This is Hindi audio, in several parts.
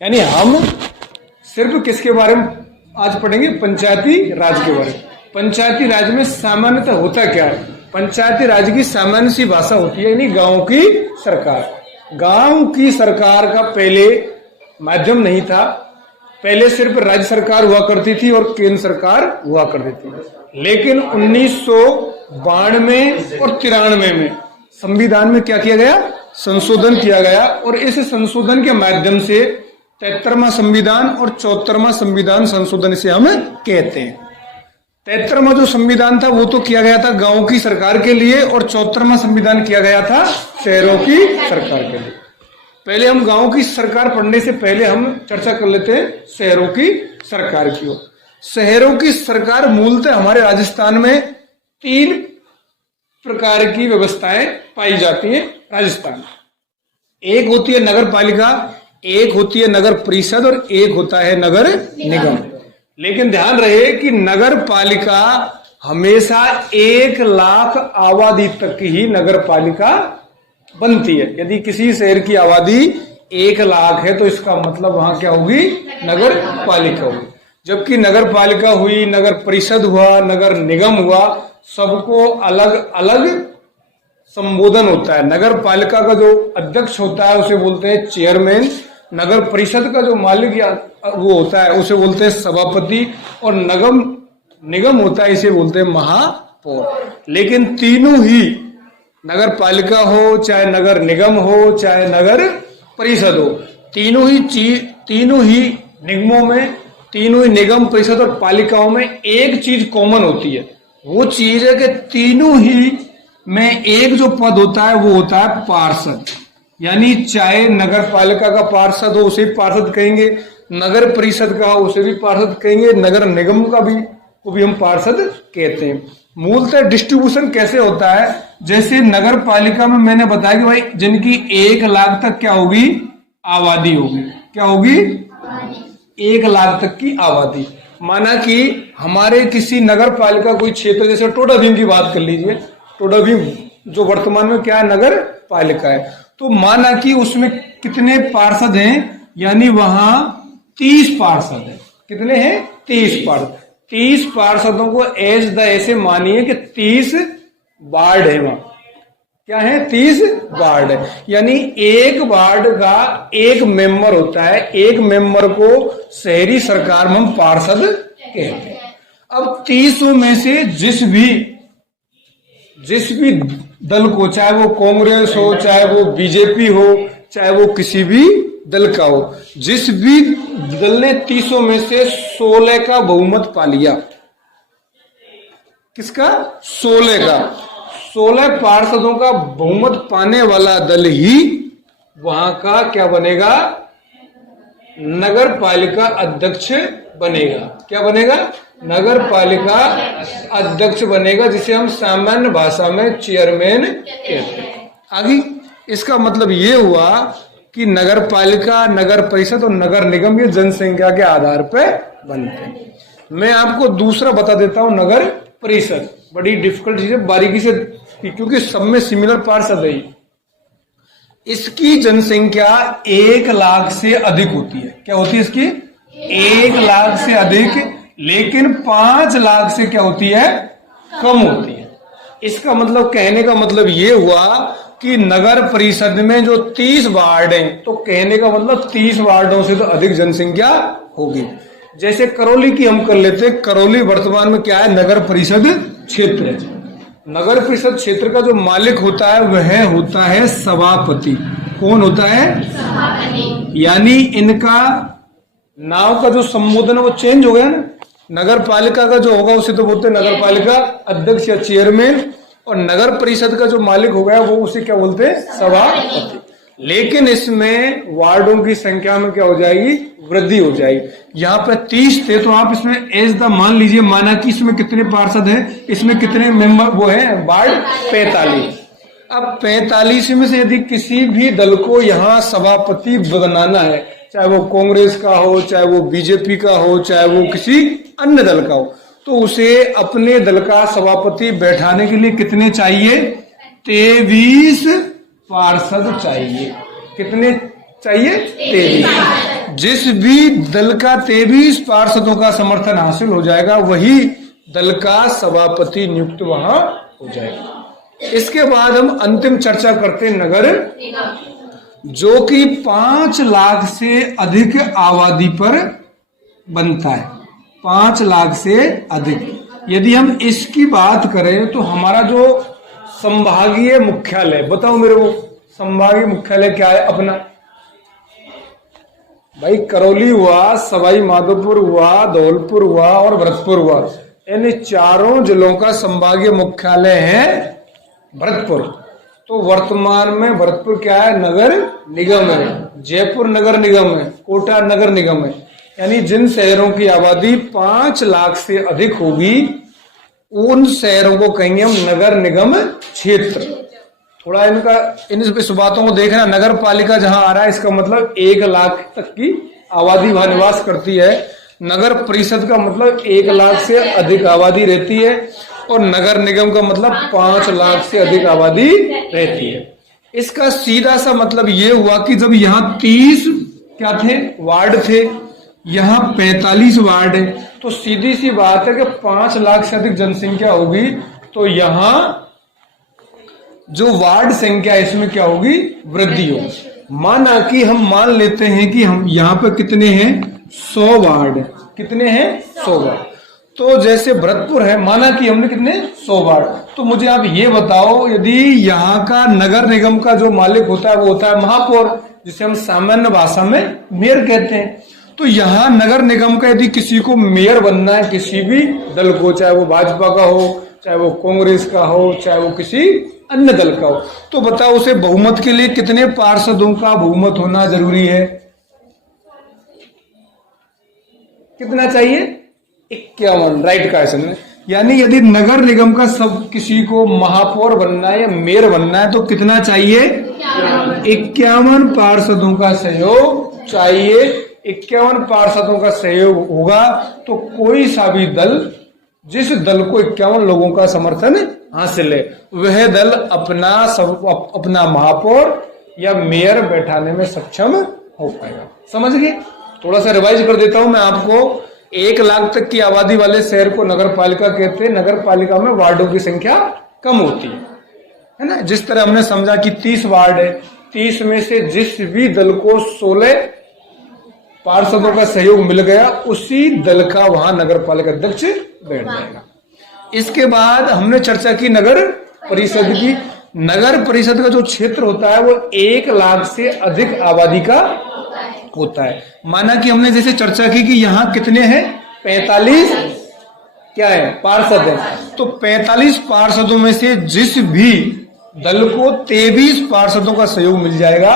यानी हम सिर्फ किसके बारे में आज पढ़ेंगे? पंचायती राज के बारे में। पंचायती राज में सामान्यतः होता क्या है? पंचायती राज की सामान्य सी भाषा होती है, यानी गांव की सरकार। गांव की सरकार का पहले माध्यम नहीं था, पहले सिर्फ राज्य सरकार हुआ करती थी और केंद्र सरकार हुआ करती थी। लेकिन 1992 और 93 में संविधान में क्या किया गया? संशोधन किया गया, और इस संशोधन के माध्यम से 73वां संविधान और 74वां संविधान संशोधन से हम कहते हैं। 73वां जो संविधान था वो तो किया गया था गांव की सरकार के लिए, और 74वां संविधान किया गया था शहरों की सरकार के लिए। पहले हम गांव की सरकार पढ़ने से पहले हम चर्चा कर लेते हैं शहरों की सरकार की ओर। शहरों की सरकार मूलतः हमारे राजस्थान में 3 प्रकार की व्यवस्थाएं पाई जाती हैं राजस्थान में। एक होती है नगर पालिका, एक होती है नगर परिषद, और एक होता है नगर निगम। लेकिन ध्यान रहे कि नगर पालिका हमेशा 1 लाख आबादी तक ही नगर पालिका बनती है। यदि किसी शहर की आबादी 1 लाख है तो इसका मतलब वहां क्या होगी? नगर पालिका होगी। जबकि नगर पालिका हुई, नगर परिषद हुआ, नगर निगम हुआ, सबको अलग अलग संबोधन होता है। नगर पालिका का जो अध्यक्ष होता है उसे बोलते हैं चेयरमैन, नगर परिषद का जो मालिक या वो होता है उसे बोलते हैं सभापति, और निगम होता है इसे बोलते हैं महापौर। लेकिन तीनों ही, नगर पालिका हो, चाहे नगर निगम हो, चाहे नगर परिषद हो, तीनों ही निगमों में, तीनों ही निगम, परिषद और पालिकाओं में एक चीज कॉमन होती है। वो चीज है कि तीनों ही में एक जो पद होता है वो होता है पार्षद। यानी चाहे नगर पालिका का पार्षद हो उसे पार्षद कहेंगे, नगर परिषद का हो उसे भी पार्षद कहेंगे, नगर निगम का भी को भी हम पार्षद कहते हैं। मूलतः डिस्ट्रीब्यूशन कैसे होता है? जैसे नगर पालिका में मैंने बताया कि भाई जिनकी 1 लाख तक क्या होगी? आबादी होगी। क्या होगी? 1 लाख तक की आबादी। माना कि हमारे किसी नगर पालिका कोई क्षेत्र, जैसे टोडा भीम की बात कर लीजिए, टोडा भीम जो वर्तमान में क्या है? नगर पालिका है। तो माना कि उसमें कितने पार्षद हैं? यानी वहां 30 पार्षद हैं। कितने हैं? 30 पार्षद। 30 पार्षदों को एज द ऐसे मानिए कि 30 वार्ड है वहां। क्या है? 30 वार्ड है। यानी एक वार्ड का एक मेंबर होता है। एक मेंबर को शहरी सरकार में हम पार्षद कहते हैं। अब 30 में से जिस भी दल को, चाहे वो कांग्रेस हो, चाहे वो बीजेपी हो, चाहे वो किसी भी दल का हो, जिस भी दल ने 30 में से 16 का बहुमत पा लिया, किसका? 16 का। 16 पार्षदों का बहुमत पाने वाला दल ही वहां का क्या बनेगा? नगर पालिका अध्यक्ष बनेगा। क्या बनेगा? नगर पालिका अध्यक्ष बनेगा, जिसे हम सामान्य भाषा में चेयरमैन कहते हैं। आगे इसका मतलब ये हुआ कि नगर पालिका, नगर परिषद और नगर निगम ये जनसंख्या के आधार पर बनते हैं। मैं आपको दूसरा बता देता हूं, नगर परिषद। बड़ी डिफिकल्ट चीज है, बारीकी से, क्योंकि सब में सिमिलर पार्षद है। इसकी जनसंख्या 1 लाख से अधिक होती है। क्या होती है इसकी? 1 लाख से अधिक। लेकिन 5 लाख से क्या होती है? कम होती है। इसका मतलब, कहने का मतलब ये हुआ कि नगर परिषद में जो 30 वार्ड हैं, तो कहने का मतलब 30 वार्डों से तो अधिक जनसंख्या होगी। जैसे करौली की हम कर लेते हैं। करौली वर्तमान में क्या है? नगर परिषद क्षेत्र है। नगर परिषद क्षेत्र का जो मालिक होता है वह होता है सभापति। कौन होता है? सभापति। यानी इनका नाम का जो संबोधन है वो चेंज हो गया ना। नगर पालिका का जो होगा उसे तो बोलते हैं नगर पालिका अध्यक्ष या चेयरमैन, और नगर परिषद का जो मालिक हो गया वो उसे क्या बोलते हैं? सभापति। लेकिन इसमें वार्डों की संख्या में क्या हो जाएगी? वृद्धि हो जाएगी। यहाँ पे 30 थे तो आप इसमें एज द मान लीजिए, माना कि इसमें कितने पार्षद हैं, इसमें कितने मेंबर वो है? वार्ड 45। अब 45 में से यदि किसी भी दल को यहाँ सभापति बनाना है, चाहे वो कांग्रेस का हो, चाहे वो बीजेपी का हो, चाहे वो किसी अन्य दल का हो, तो उसे अपने दल का सभापति बैठाने के लिए कितने चाहिए? 23 पार्षद चाहिए। कितने चाहिए? 23। जिस भी दल का 23 पार्षदों का समर्थन हासिल हो जाएगा वही दल का सभापति नियुक्त वहां हो जाएगा। इसके बाद हम अंतिम चर्चा करते हैं नगर, जो कि 5 लाख से अधिक आबादी पर बनता है। 5 लाख से अधिक। यदि हम इसकी बात करें तो हमारा जो संभागीय मुख्यालय, बताओ मेरे को संभागीय मुख्यालय क्या है अपना? भाई करौली हुआ, सवाई माधोपुर हुआ, धौलपुर हुआ और भरतपुर हुआ। इन चारों जिलों का संभागीय मुख्यालय है भरतपुर। तो वर्तमान में भरतपुर क्या है? नगर निगम है। जयपुर नगर निगम है, कोटा नगर निगम है। यानी जिन शहरों की आबादी 5 लाख से अधिक होगी उन शहरों को कहेंगे हम नगर निगम क्षेत्र। थोड़ा इन इस बातों को देखना। नगर पालिका जहां आ रहा है इसका मतलब 1 लाख तक की आबादी वहां निवास करती है। नगर परिषद का मतलब 1 लाख से अधिक आबादी रहती है और नगर निगम का मतलब 5 लाख से अधिक आबादी रहती है। इसका सीधा सा मतलब ये हुआ कि जब यहाँ 30 क्या थे? वार्ड थे, यहाँ 45 वार्ड है, तो सीधी सी बात है कि 5 लाख से अधिक जनसंख्या होगी तो यहाँ जो वार्ड संख्या इसमें क्या होगी? वृद्धि होगी। माना कि हम मान लेते हैं कि हम यहाँ पे कितने हैं? 100 वार्ड। कितने हैं? 100 वार्ड। तो जैसे भरतपुर है, माना कि हमने कितने? 100 वार्ड। तो मुझे आप ये बताओ, यदि यहाँ का नगर निगम का जो मालिक होता है वो होता है महापौर, जिसे हम सामान्य भाषा में मेयर कहते हैं। तो यहाँ नगर निगम का यदि किसी को मेयर बनना है, किसी भी दल को, चाहे वो भाजपा का हो, चाहे वो कांग्रेस का हो, चाहे वो किसी अन्य दल का हो, तो बताओ उसे बहुमत के लिए कितने पार्षदों का बहुमत होना जरूरी है? कितना चाहिए? 51। राइट का है। यानी यदि नगर निगम का सब किसी को महापौर बनना है या मेयर बनना है तो कितना चाहिए? 51 पार्षदों का सहयोग चाहिए। 51 पार्षदों का सहयोग होगा तो कोई सा भी दल, जिस दल को 51 लोगों का समर्थन हासिल है, वह दल अपना महापौर या मेयर बैठाने में सक्षम हो पाएगा। समझ गए? थोड़ा सा रिवाइज कर देता हूं मैं आपको। 1 लाख तक की आबादी वाले शहर को नगर पालिका कहते हैं। नगर पालिका में वार्डों की संख्या कम होती है ना। जिस तरह हमने समझा कि 30 वार्ड है, 30 में से जिस भी दल को 16 पार्षदों का सहयोग मिल गया उसी दल का वहां नगर पालिका अध्यक्ष बैठ जाएगा। इसके बाद हमने चर्चा की नगर परिषद की। नगर परिषद का जो क्षेत्र होता है वो 1 लाख से अधिक आबादी का होता है। माना कि हमने जैसे चर्चा की कि यहाँ कितने हैं? 45 क्या है? पार्षद है। तो 45 पार्षदों में से जिस भी दल को 23 पार्षदों का सहयोग मिल जाएगा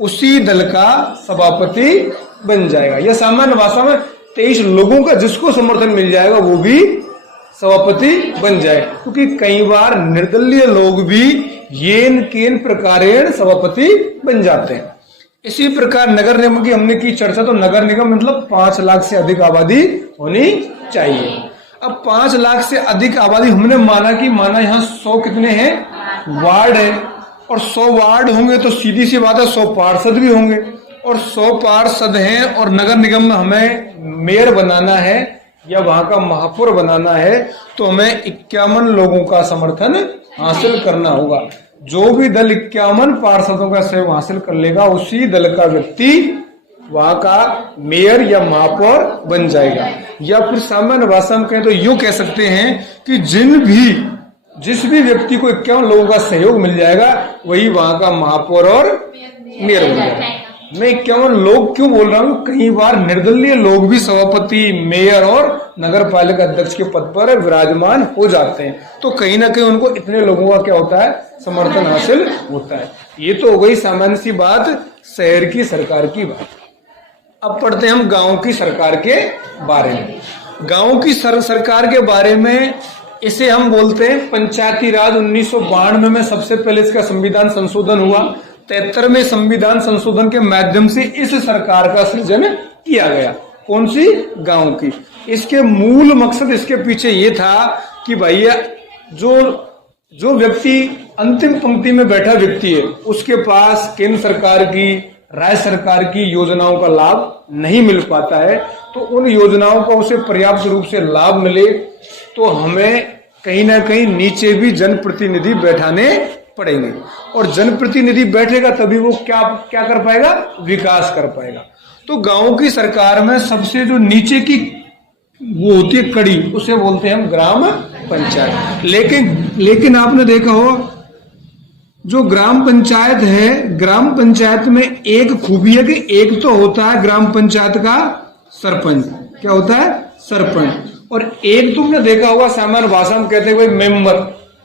उसी दल का सभापति बन जाएगा। या सामान्य भाषा में 23 लोगों का जिसको समर्थन मिल जाएगा वो भी सभापति बन जाए। क्योंकि कई बार निर्दलीय लोग भी येन केन प्रकारेण सभापति बन जाते हैं। इसी प्रकार नगर निगम की हमने की चर्चा। तो नगर निगम मतलब 5 लाख से अधिक आबादी होनी चाहिए। अब 5 लाख से अधिक आबादी हमने माना यहाँ 100 कितने हैं? वार्ड है। और 100 वार्ड होंगे तो सीधी सी बात है 100 पार्षद भी होंगे। और 100 पार्षद हैं और नगर निगम में हमें मेयर बनाना है या वहां का महापौर बनाना है तो हमें 51 लोगों का समर्थन हासिल करना होगा। जो भी दल 51 पार्षदों का सहयोग हासिल कर लेगा उसी दल का व्यक्ति वहां का मेयर या महापौर बन जाएगा। या फिर सामान्य भाषा में कहें तो यूं कह सकते हैं कि जिस भी व्यक्ति को 51 लोगों का सहयोग मिल जाएगा वही वहां का महापौर और मेयर बन जाएगा। मैं 51 लोग क्यों बोल रहा हूँ? कई बार निर्दलीय लोग भी सभापति, मेयर और नगर पालिका अध्यक्ष के पद पर विराजमान हो जाते हैं। तो कहीं ना कहीं उनको इतने लोगों का क्या होता है? समर्थन हासिल होता है। ये तो हो गई सामान्य सी बात शहर की सरकार की बात। अब पढ़ते हैं हम गांव की सरकार के बारे में। गांव की सरकार के बारे में इसे हम बोलते हैं पंचायती राज। 1992 में सबसे पहले इसका संविधान संशोधन हुआ। 73वें संविधान संशोधन के माध्यम से इस सरकार का सृजन किया गया। कौन सी? गांव की। इसके मूल मकसद इसके पीछे ये था कि भैया जो व्यक्ति अंतिम पंक्ति में बैठा व्यक्ति है उसके पास केंद्र सरकार की राज्य सरकार की योजनाओं का लाभ नहीं मिल पाता है, तो उन योजनाओं का उसे पर्याप्त रूप से लाभ मिले तो हमें कहीं ना कहीं नीचे भी जनप्रतिनिधि बैठाने पड़ेंगे, और जनप्रतिनिधि बैठेगा तभी वो क्या क्या कर पाएगा, विकास कर पाएगा। तो गांव की सरकार में सबसे जो नीचे की वो होती है कड़ी, उसे बोलते हैं हम ग्राम पंचायत। लेकिन आपने देखा हो जो ग्राम पंचायत है, ग्राम पंचायत में एक खूबी है कि एक तो होता है ग्राम पंचायत का सरपंच, क्या होता है, सरपंच, और एक तुमने देखा होगा सामान्य भाषा में कहते हैं भाई मेंबर,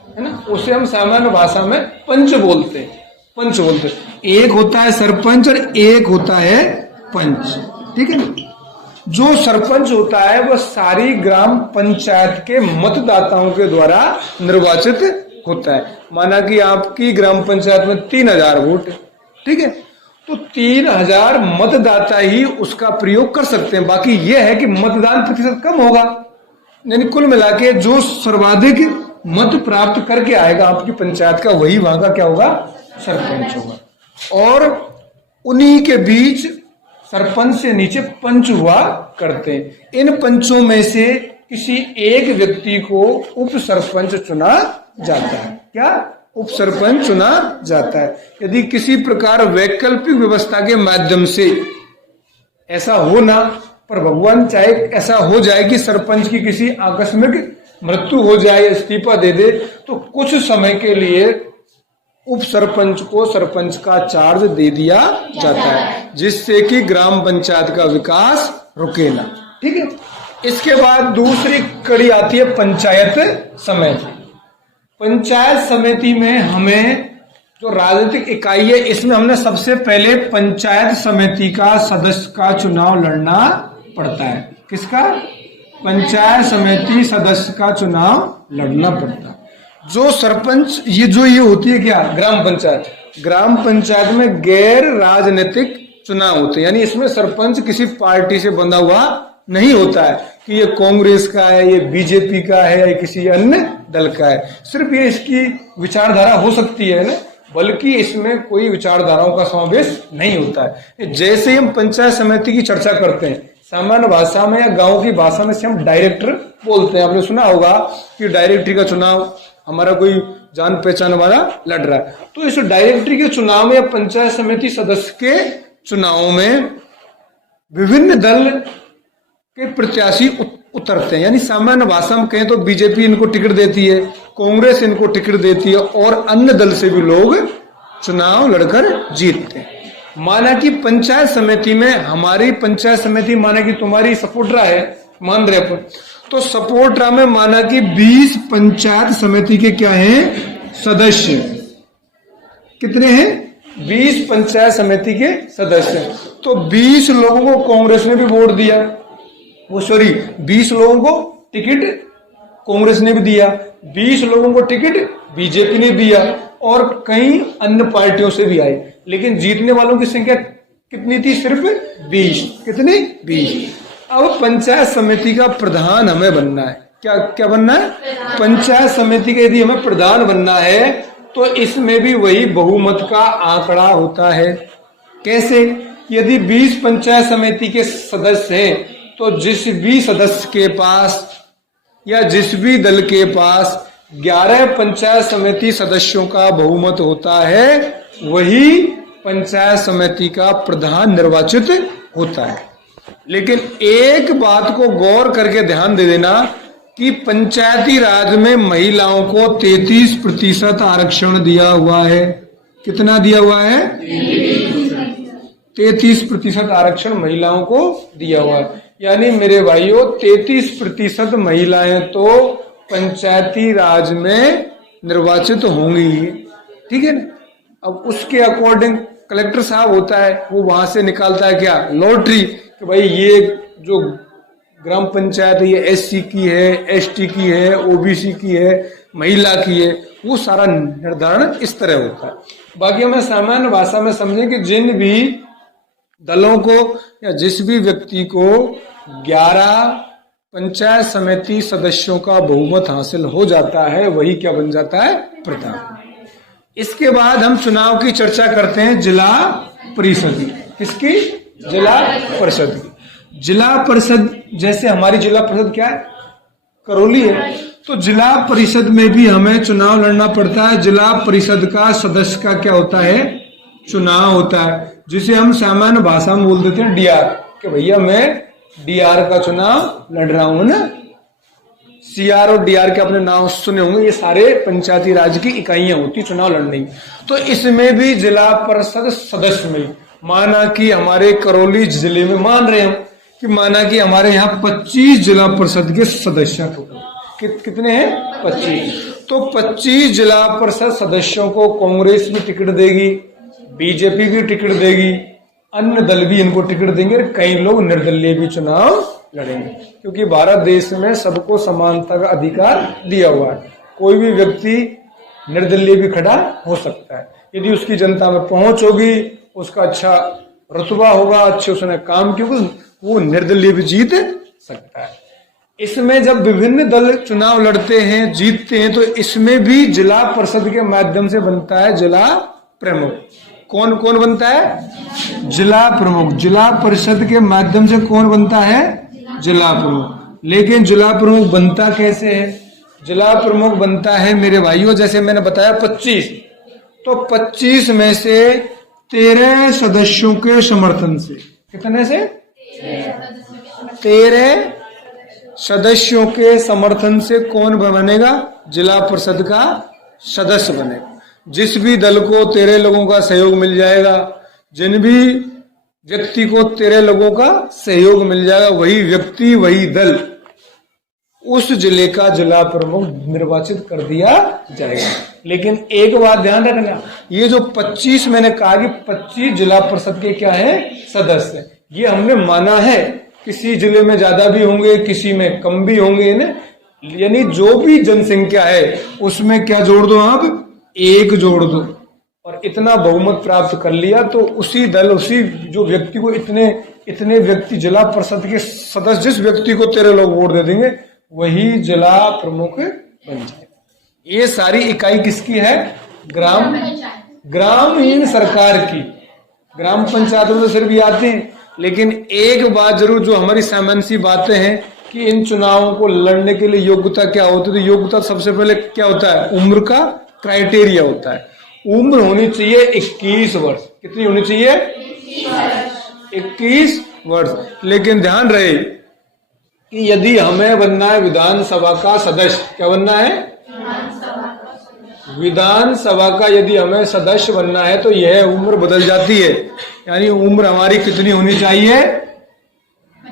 है ना, उसे हम सामान्य भाषा में पंच बोलते हैं, पंच बोलते हैं। एक होता है सरपंच और एक होता है पंच, ठीक है ना। जो सरपंच होता है वह सारी ग्राम पंचायत के मतदाताओं के द्वारा निर्वाचित होता है। माना कि आपकी ग्राम पंचायत में 3000 वोट, ठीक है, तो 3000 मतदाता ही उसका प्रयोग कर सकते हैं। बाकी यह है कि मतदान प्रतिशत कम होगा, यानी कुल मिला के जो सर्वाधिक मत प्राप्त करके आएगा आपकी पंचायत का, वही वहां का क्या होगा, सरपंच होगा। और उन्हीं के बीच सरपंच से नीचे पंच हुआ करते हैं। इन पंचों में से किसी एक व्यक्ति को उप सरपंच चुना जाता है। क्या, उप सरपंच चुना जाता है। यदि किसी प्रकार वैकल्पिक व्यवस्था के माध्यम से ऐसा हो ना, पर भगवान चाहे ऐसा हो जाए कि सरपंच की किसी आकस्मिक मृत्यु हो जाए, इस्तीफा दे दे, तो कुछ समय के लिए उप सरपंच को सरपंच का चार्ज दे दिया जाता है, जिससे कि ग्राम पंचायत का विकास रुके ना, ठीक है। इसके बाद दूसरी कड़ी आती है पंचायत समिति। पंचायत समिति में हमें जो राजनीतिक इकाई है, इसमें हमने सबसे पहले पंचायत समिति का सदस्य का चुनाव लड़ना पड़ता है। किसका, पंचायत समिति सदस्य का चुनाव लड़ना पड़ता है। जो सरपंच ये होती है क्या, ग्राम पंचायत, ग्राम पंचायत में गैर राजनीतिक चुनाव होते हैं, यानी इसमें सरपंच किसी पार्टी से बंधा हुआ नहीं होता है कि ये कांग्रेस का है, ये बीजेपी का है, या किसी अन्य दल का है। सिर्फ ये इसकी विचारधारा हो सकती है ना, बल्कि इसमें कोई विचारधाराओं का समावेश नहीं होता है। जैसे हम पंचायत समिति की चर्चा करते हैं, सामान्य भाषा में या गांव की भाषा में से हम डायरेक्टर बोलते हैं। आपने सुना होगा कि डायरेक्टरी का चुनाव हमारा कोई जान पहचान वाला लड़ रहा है, तो इस डायरेक्टरी के चुनाव में या पंचायत समिति सदस्य के चुनाव में विभिन्न दल के प्रत्याशी उतरते हैं। यानी सामान्य भाषा में कहें तो बीजेपी इनको टिकट देती है, कांग्रेस इनको टिकट देती है, और अन्य दल से भी लोग चुनाव लड़कर जीतते हैं। माना कि पंचायत समिति में, हमारी पंचायत समिति माना कि तुम्हारी सपोर्टरा है, मान रहे अपन, तो सपोर्टरा में माना कि 20 पंचायत समिति के क्या हैं, सदस्य। कितने हैं, 20 पंचायत समिति के सदस्य। तो 20 लोगों को कांग्रेस ने भी वोट दिया, 20 लोगों को टिकट कांग्रेस ने भी दिया, 20 लोगों को टिकट बीजेपी ने दिया, और कई अन्य पार्टियों से भी आए। लेकिन जीतने वालों की संख्या कितनी थी, सिर्फ 20। कितनी, 20। अब पंचायत समिति का प्रधान हमें बनना है। क्या क्या बनना है, पंचायत समिति का यदि हमें प्रधान बनना है तो इसमें भी वही बहुमत का आंकड़ा होता है। कैसे, यदि 20 पंचायत समिति के सदस्य हैं तो जिस भी सदस्य के पास या जिस भी दल के पास 11 पंचायत समिति सदस्यों का बहुमत होता है, वही पंचायत समिति का प्रधान निर्वाचित होता है। लेकिन एक बात को गौर करके ध्यान दे देना कि पंचायती राज में महिलाओं को 33% आरक्षण दिया हुआ है। कितना दिया हुआ है, 33% आरक्षण महिलाओं को दिया हुआ है। यानी मेरे भाइयों 33% महिलाएं तो पंचायती राज में निर्वाचित होंगी, ठीक है ना। अब उसके अकॉर्डिंग कलेक्टर साहब होता है, वो वहां से निकालता है क्या, लॉटरी, कि भाई ये जो ग्राम पंचायत है ये एससी की है, एसटी की है, ओबीसी की है, महिला की है, वो सारा निर्धारण इस तरह होता है। बाकी हमें सामान्य भाषा में समझें कि जिन भी दलों को या जिस भी व्यक्ति को 11 पंचायत समिति सदस्यों का बहुमत हासिल हो जाता है, वही क्या बन जाता है, प्रधान। इसके बाद हम चुनाव की चर्चा करते हैं जिला परिषद की। किसकी? जिला परिषद की। जिला परिषद, जैसे हमारी जिला परिषद क्या है? करौली है। तो जिला परिषद में भी हमें चुनाव लड़ना पड़ता है। जिला परिषद का सदस्य का क्या होता है? चुनाव होता है, जिसे हम सामान्य भाषा में बोल देते हैं डीआर, कि भैया मैं डीआर का चुनाव लड़ रहा हूं ना। सीआर और डीआर के अपने नाम सुने होंगे, ये सारे पंचायती राज की इकाइयां होती चुनाव लड़ने की। तो इसमें भी जिला परिषद सदस्य में, माना कि हमारे करौली जिले में मान रहे हम कि माना कि हमारे यहाँ 25 जिला परिषद के सदस्य कितने हैं? 25। तो 25 जिला परिषद सदस्यों को कांग्रेस भी टिकट देगी, बीजेपी भी टिकट देगी, अन्य दल भी इनको टिकट देंगे, और कई लोग निर्दलीय भी चुनाव लड़ेंगे, क्योंकि भारत देश में सबको समानता का अधिकार दिया हुआ है। कोई भी व्यक्ति निर्दलीय भी खड़ा हो सकता है, यदि उसकी जनता में पहुंच होगी, उसका अच्छा रुतबा होगा, अच्छे उसने काम किया, वो निर्दलीय भी जीत सकता है। इसमें जब विभिन्न दल चुनाव लड़ते हैं, जीतते हैं, तो इसमें भी जिला परिषद के माध्यम से बनता है जिला प्रमुख। कौन कौन बनता है? जिला प्रमुख। जिला परिषद के माध्यम से कौन बनता है? जिला प्रमुख। लेकिन जिला प्रमुख बनता कैसे है? जिला प्रमुख बनता है मेरे भाइयों, जैसे मैंने बताया 25, तो 25 में से 13 सदस्यों के समर्थन से। कितने से? 13 सदस्यों के समर्थन से कौन बनेगा? जिला परिषद का सदस्य बनेगा। जिस भी दल को 13 लोगों का सहयोग मिल जाएगा, जिन भी व्यक्ति को 13 लोगों का सहयोग मिल जाएगा, वही व्यक्ति, वही दल उस जिले का जिला प्रमुख निर्वाचित कर दिया जाएगा। लेकिन एक बात ध्यान रखना, ये जो 25 मैंने कहा कि 25 जिला परिषद के क्या है? सदस्य। ये हमने माना है, किसी जिले में ज्यादा भी होंगे, किसी में कम भी होंगे ना, यानी जो भी जनसंख्या है उसमें क्या जोड़ दो आप? 1 जोड़ दो, और इतना बहुमत प्राप्त कर लिया तो उसी दल, उसी जो व्यक्ति को इतने व्यक्ति जिला परिषद के सदस्य, जिस व्यक्ति को 13 लोग वोट दे देंगे, वही जिला प्रमुख बन जाए। ये सारी इकाई किसकी है? ग्रामीण सरकार की। ग्राम पंचायतों में सिर्फ भी आते हैं, लेकिन एक बात जरूर, जो हमारी सामान्य सी बातें हैं कि इन चुनावों को लड़ने के लिए योग्यता क्या होती है, तो योग्यता सबसे पहले क्या होता है? उम्र का क्राइटेरिया होता है। उम्र होनी चाहिए 21 वर्ष। कितनी होनी चाहिए? 21 वर्ष। लेकिन ध्यान रहे कि यदि हमें बनना है विधानसभा का सदस्य, क्या बनना है? विधानसभा का यदि हमें सदस्य बनना है तो यह उम्र बदल जाती है। यानी उम्र हमारी कितनी होनी चाहिए?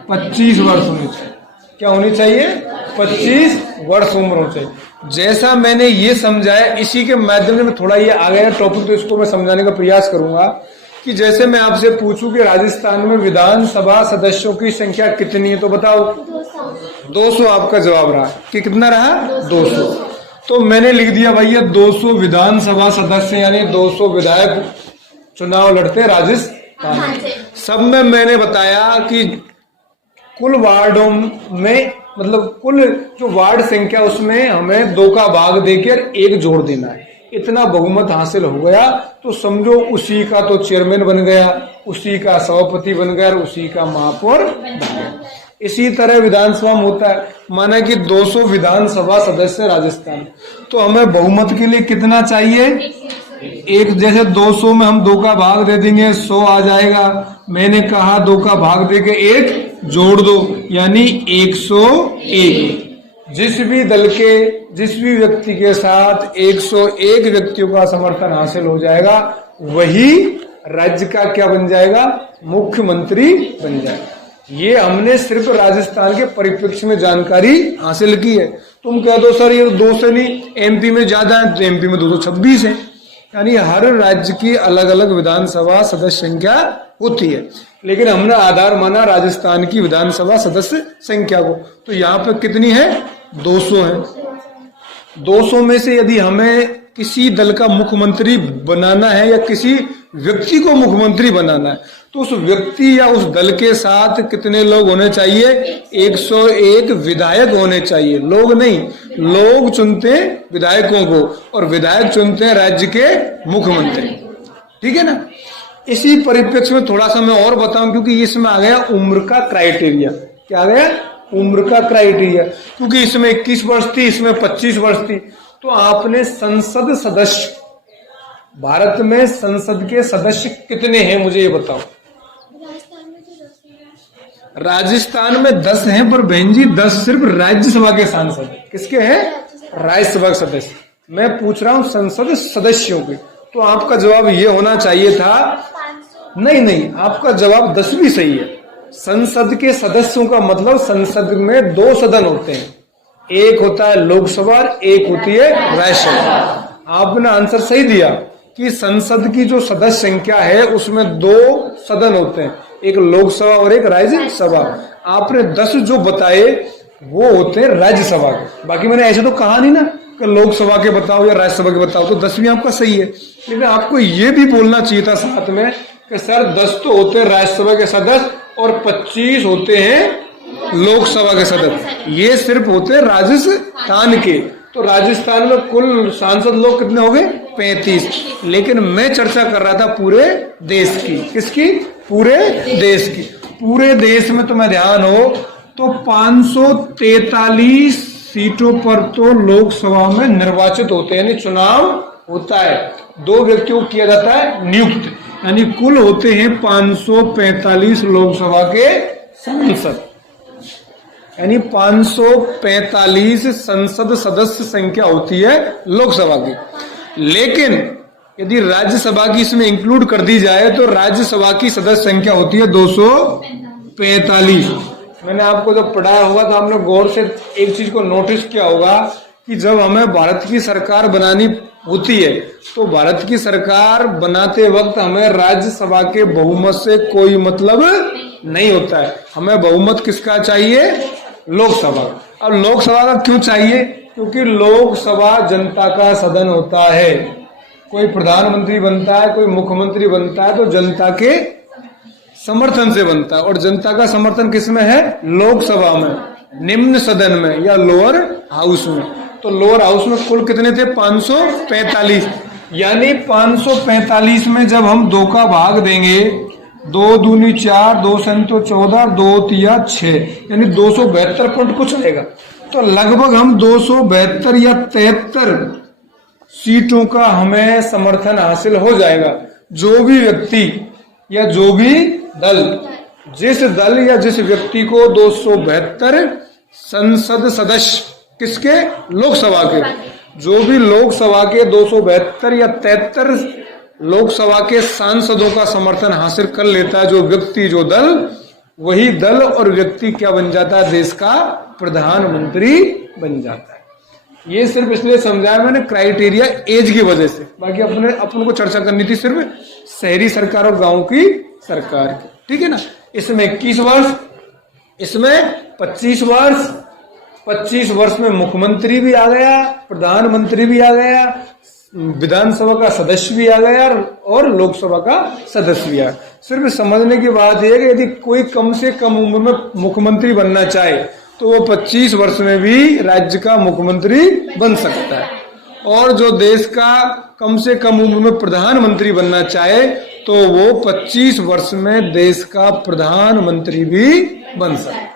25 वर्ष होनी चाहिए। क्या होनी चाहिए? 25 वर्ष उम्र होनी चाहिए। जैसा मैंने ये समझाया, इसी के माध्यम से मैं थोड़ा ये आ गया टॉपिक, तो इसको मैं समझाने का प्रयास करूंगा कि जैसे मैं आपसे पूछूं कि राजस्थान में विधानसभा सदस्यों की संख्या कितनी है, तो बताओ। 200 आपका जवाब रहा कि कितना रहा? 200। तो मैंने लिख दिया भैया 200 विधानसभा सदस्य, यानी 200 विधायक चुनाव लड़ते राजस्थान। सब में मैंने बताया कि कुल वार्डों में, मतलब कुल जो वार्ड संख्या, उसमें हमें 2 का भाग देकर 1 जोड़ देना है। इतना बहुमत हासिल हो गया तो समझो उसी का तो चेयरमैन बन गया, उसी का सभापति बन गया, और उसी का महापौर बन गया। इसी तरह विधानसभा में होता है। माना कि 200 विधानसभा सदस्य राजस्थान, तो हमें बहुमत के लिए कितना चाहिए? 1। जैसे 200 में हम 2 का भाग दे देंगे, 100 आ जाएगा। मैंने कहा 2 का भाग देके 1 जोड़ दो, यानी 101। जिस भी दल के, जिस भी व्यक्ति के साथ 101 व्यक्तियों का समर्थन हासिल हो जाएगा, वही राज्य का क्या बन जाएगा? मुख्यमंत्री बन जाएगा। ये हमने सिर्फ राजस्थान के परिप्रेक्ष्य में जानकारी हासिल की है। तुम कह दो सर ये 2 से नहीं, एमपी में ज्यादा है, तो एमपी में 226 है। यानी हर राज्य की अलग अलग विधानसभा सदस्य संख्या होती है, लेकिन हमने आधार माना राजस्थान की विधानसभा सदस्य संख्या को। तो यहाँ पे कितनी है? 200 है। 200 में से यदि हमें किसी दल का मुख्यमंत्री बनाना है या किसी व्यक्ति को मुख्यमंत्री बनाना है तो उस व्यक्ति या उस दल के साथ कितने लोग होने चाहिए? 101 विधायक होने चाहिए। लोग नहीं, लोग चुनते हैं विधायकों को और विधायक चुनते हैं राज्य के मुख्यमंत्री। ठीक है ना। इसी परिप्रेक्ष्य में थोड़ा सा मैं और बताऊं, क्योंकि इसमें आ गया उम्र का क्राइटेरिया। क्या आ गया? उम्र का क्राइटेरिया। क्योंकि इसमें 21 वर्ष थी, इसमें 25 वर्ष थी। तो आपने संसद सदस्य, भारत में संसद के सदस्य कितने हैं मुझे ये बताओ। राजस्थान में 10 हैं, पर बहन जी 10 सिर्फ राज्यसभा के सांसद। किसके हैं? राज्यसभा के सदस्य। मैं पूछ रहा हूं संसद सदस्यों के। तो आपका जवाब ये होना चाहिए था, नहीं, आपका जवाब 10 भी सही है। संसद के सदस्यों का मतलब संसद में 2 सदन होते हैं, एक होता है लोकसभा, एक होती है राज्यसभा। आपने आंसर सही दिया कि संसद की जो सदस्य संख्या है उसमें 2 सदन होते हैं, एक लोकसभा और एक राज्यसभा। आपने 10 जो बताए वो होते हैं राज्यसभा के। बाकी मैंने ऐसे तो कहा नहीं ना कि लोकसभा के बताओ या राज्यसभा के बताओ, तो 10 भी आपका सही है। लेकिन आपको ये भी बोलना चाहिए था साथ में कि सर 10 तो होते हैं राज्यसभा के सदस्य और 25 होते हैं लोकसभा के सदस्य। ये सिर्फ होते हैं राजस्थान के। तो राजस्थान में कुल सांसद लोग कितने हो गए? 35। लेकिन मैं चर्चा कर रहा था पूरे देश की। किसकी? पूरे देश की। पूरे देश में तुम्हें ध्यान हो तो 543 सीटों पर तो लोकसभा में निर्वाचित होते हैं, यानी चुनाव होता है। 2 व्यक्तियों को किया जाता है नियुक्त, यानी कुल होते हैं 545 लोकसभा के सांसद, यानी 545 संसद सदस्य संख्या होती है लोकसभा की। लेकिन यदि राज्यसभा की इसमें इंक्लूड कर दी जाए तो राज्यसभा की सदस्य संख्या होती है 245। मैंने आपको जब पढ़ाया होगा तो आपने गौर से एक चीज को नोटिस किया होगा कि जब हमें भारत की सरकार बनानी होती है तो भारत की सरकार बनाते वक्त हमें राज्यसभा के बहुमत से कोई मतलब नहीं होता है। हमें बहुमत किसका चाहिए? लोकसभा। अब लोकसभा का क्यों चाहिए? क्योंकि लोकसभा जनता का सदन होता है। कोई प्रधानमंत्री बनता है, कोई मुख्यमंत्री बनता है तो जनता के समर्थन से बनता है। और जनता का समर्थन किसमें है? लोकसभा में, निम्न सदन में या लोअर हाउस में। तो लोअर हाउस में कुल कितने थे? 545। यानी 545 में जब हम 2 का भाग देंगे, 2 दूनी 4, 2 संतो 14, 2 तिया 6, यानी 272 पॉइंट कुछ रहेगा। तो लगभग हम 272 या 73 सीटों का हमें समर्थन हासिल हो जाएगा। जो भी व्यक्ति या जो भी दल, जिस दल या जिस व्यक्ति को 272 संसद सदस्य किसके? लोकसभा के, जो भी लोकसभा के 272 या 73 लोकसभा के सांसदों का समर्थन हासिल कर लेता है, जो व्यक्ति जो दल, वही दल और व्यक्ति क्या बन जाता है? देश का प्रधानमंत्री बन जाता है। ये सिर्फ इसलिए समझाया मैंने क्राइटेरिया एज की वजह से। बाकी अपन को चर्चा करनी थी सिर्फ शहरी सरकार और गांव की सरकार की। ठीक है ना। इसमें 21 वर्ष, इसमें 25 वर्ष, 25 वर्ष में मुख्यमंत्री भी आ गया, प्रधानमंत्री भी आ गया, विधानसभा का सदस्य भी आ गया और लोकसभा का सदस्य भी आ गया। सिर्फ समझने की बात यह है कि यदि कोई कम से कम उम्र में मुख्यमंत्री बनना चाहे तो वो 25 वर्ष में भी राज्य का मुख्यमंत्री बन सकता है, और जो देश का कम से कम उम्र में प्रधानमंत्री बनना चाहे तो वो 25 वर्ष में देश का प्रधानमंत्री भी बन सकता है।